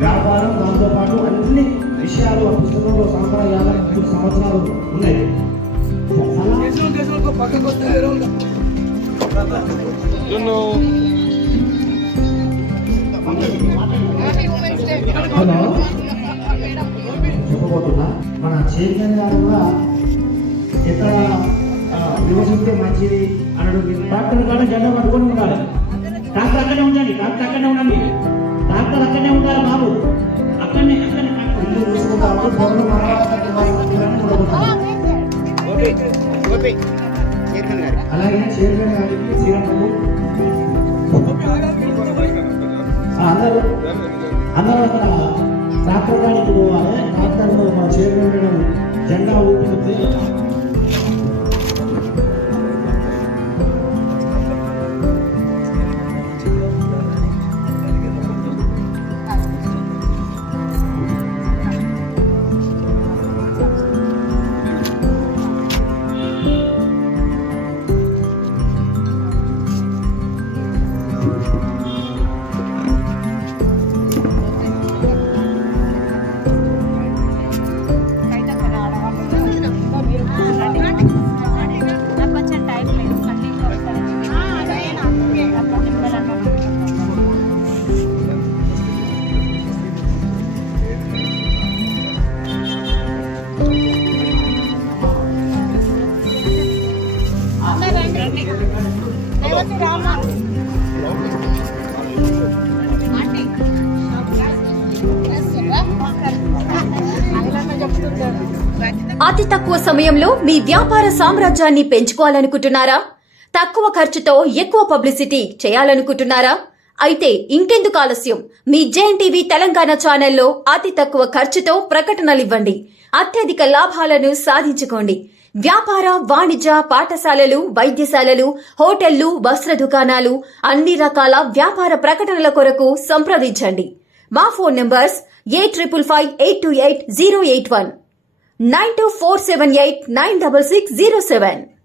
వ్యాపారం దాంతో పాటు అన్ని విషయాలు ఆ పుస్తకంలో సాంప్రదాయాల 3 సంవత్సరాలు ఉన్నాయి. హలో చెప్పబోతున్నా, మన చైర్మన్ గారు కూడా ఎక్కడ విమర్శిస్తే మంచిది అనడం. డాక్టర్ కూడా జెండా పట్టుకొని ఉండాలి. డాక్టర్ అక్కడనే ఉండండి, డాక్టర్ అక్కడనే ఉండండి, డాక్టర్ అక్కడనే ఉండాలి బాబు, అక్కడనే ఇల్లు చూసుకుంటా అలాగే చైర్మన్ గారికి శ్రీరంగము అందరూ అక్కడ డాక్టర్ గారికి పోవాలి. డాక్టర్ మన చైర్మన్ జెండా ఊపితే అతి తక్కువ సమయంలో మీ వ్యాపార సామ్రాజ్యాన్ని పెంచుకోవాలనుకుంటున్నారా? తక్కువ ఖర్చుతో ఎక్కువ పబ్లిసిటీ చేయాలనుకుంటున్నారా? అయితే ఇంకెందుకు ఆలస్యం? మీ జేఎన్టీవీ తెలంగాణ ఛానల్లో అతి తక్కువ ఖర్చుతో ప్రకటనలివ్వండి. అత్యధిక లాభాలను సాధించుకోండి. వ్యాపార, వాణిజ్య, పాఠశాలలు, వైద్యశాలలు, హోటళ్లు, వస్త్ర దుకాణాలు, అన్ని రకాల వ్యాపార ప్రకటనల కొరకు సంప్రదించండి. మా ఫోన్ నంబర్స్ 8558288081 9247896607.